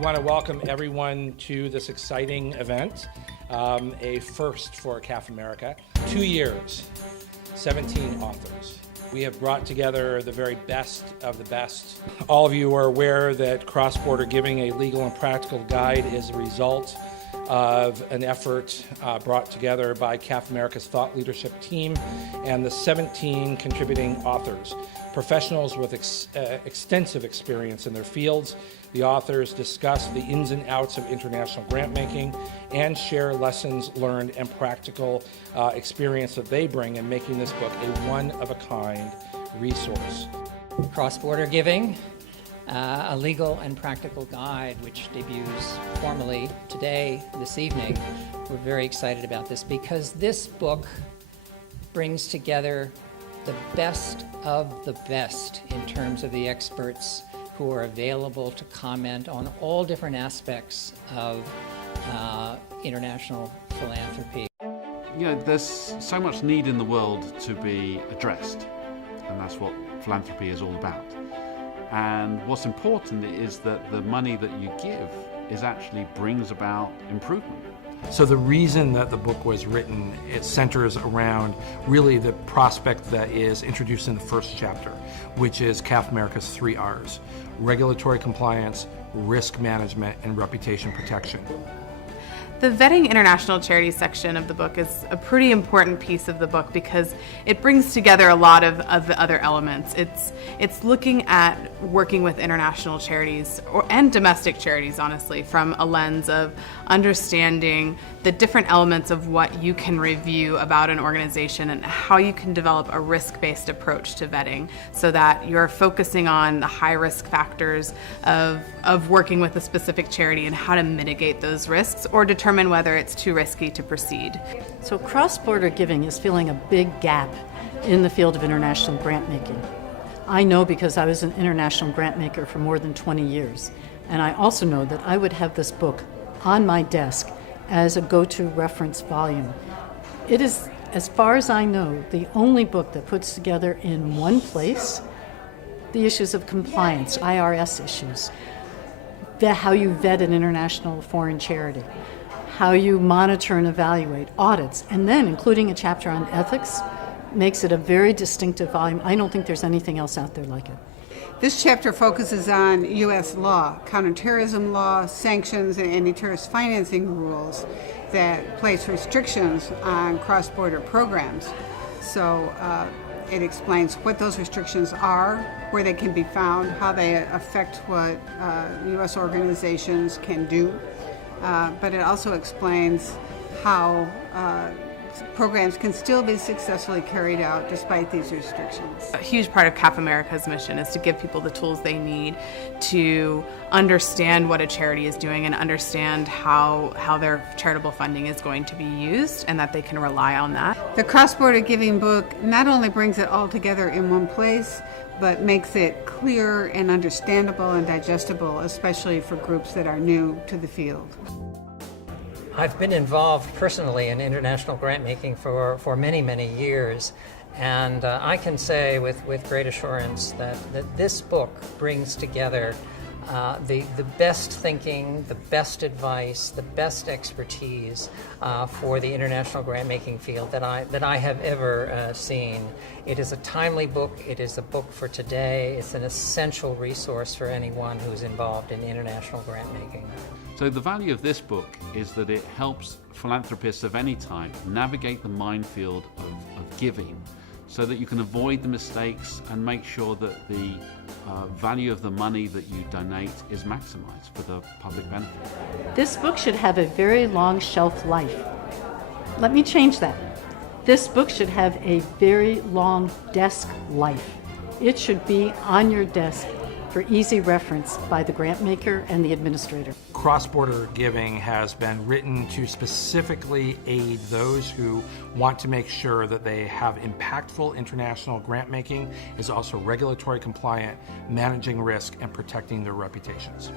We want to welcome everyone to this exciting event, a first for CAF America. 2 years, 17 authors. We have brought together the very best of the best. All of you are aware that Cross-Border Giving, a legal and practical guide, is a result of an effort brought together by CAF America's thought leadership team and the 17 contributing authors, professionals with extensive experience in their fields. The authors discuss the ins and outs of international grant making and share lessons learned and practical experience that they bring in making this book a one-of-a-kind resource. Cross-Border Giving, a legal and practical guide, which debuts formally today, this evening. We're very excited about this because this book brings together the best of the best in terms of the experts who are available to comment on all different aspects of international philanthropy. You know, there's so much need in the world to be addressed, and that's what philanthropy is all about. And what's important is that the money that you give actually brings about improvement. So the reason that the book was written, it centers around really the prospect that is introduced in the first chapter, which is CAF America's 3 R's: regulatory compliance, risk management, and reputation protection. The Vetting International Charities section of the book is a pretty important piece of the book because it brings together a lot of the other elements. It's looking at working with international charities and domestic charities, honestly, from a lens of understanding the different elements of what you can review about an organization and how you can develop a risk-based approach to vetting so that you're focusing on the high-risk factors of working with a specific charity and how to mitigate those risks or determine whether it's too risky to proceed. So cross-border giving is filling a big gap in the field of international grant making. I know because I was an international grant maker for more than 20 years, and I also know that I would have this book on my desk as a go-to reference volume. It is, as far as I know, the only book that puts together in one place the issues of compliance, IRS issues, how you vet an international foreign charity, how you monitor and evaluate audits, and then including a chapter on ethics makes it a very distinctive volume. I don't think there's anything else out there like it. This chapter focuses on U.S. law, counterterrorism law, sanctions, and anti-terrorist financing rules that place restrictions on cross-border programs. So it explains what those restrictions are, where they can be found, how they affect what U.S. organizations can do. But it also explains how programs can still be successfully carried out despite these restrictions. A huge part of CAF America's mission is to give people the tools they need to understand what a charity is doing and understand how their charitable funding is going to be used and that they can rely on that. The Cross-Border Giving book not only brings it all together in one place, but makes it clear and understandable and digestible, especially for groups that are new to the field. I've been involved personally in international grant making for many, many years, and I can say with great assurance that this book brings together the best thinking, the best advice, the best expertise for the international grant making field that I have ever seen. It is a timely book. It is a book for today. It's an essential resource for anyone who's involved in international grant making. So the value of this book is that it helps philanthropists of any type navigate the minefield of giving so that you can avoid the mistakes and make sure that the value of the money that you donate is maximized for the public benefit. This book should have a very long shelf life. Let me change that. This book should have a very long desk life. It should be on your desk for easy reference by the grant maker and the administrator. Cross-Border Giving has been written to specifically aid those who want to make sure that they have impactful international grant making, is also regulatory compliant, managing risk, and protecting their reputations.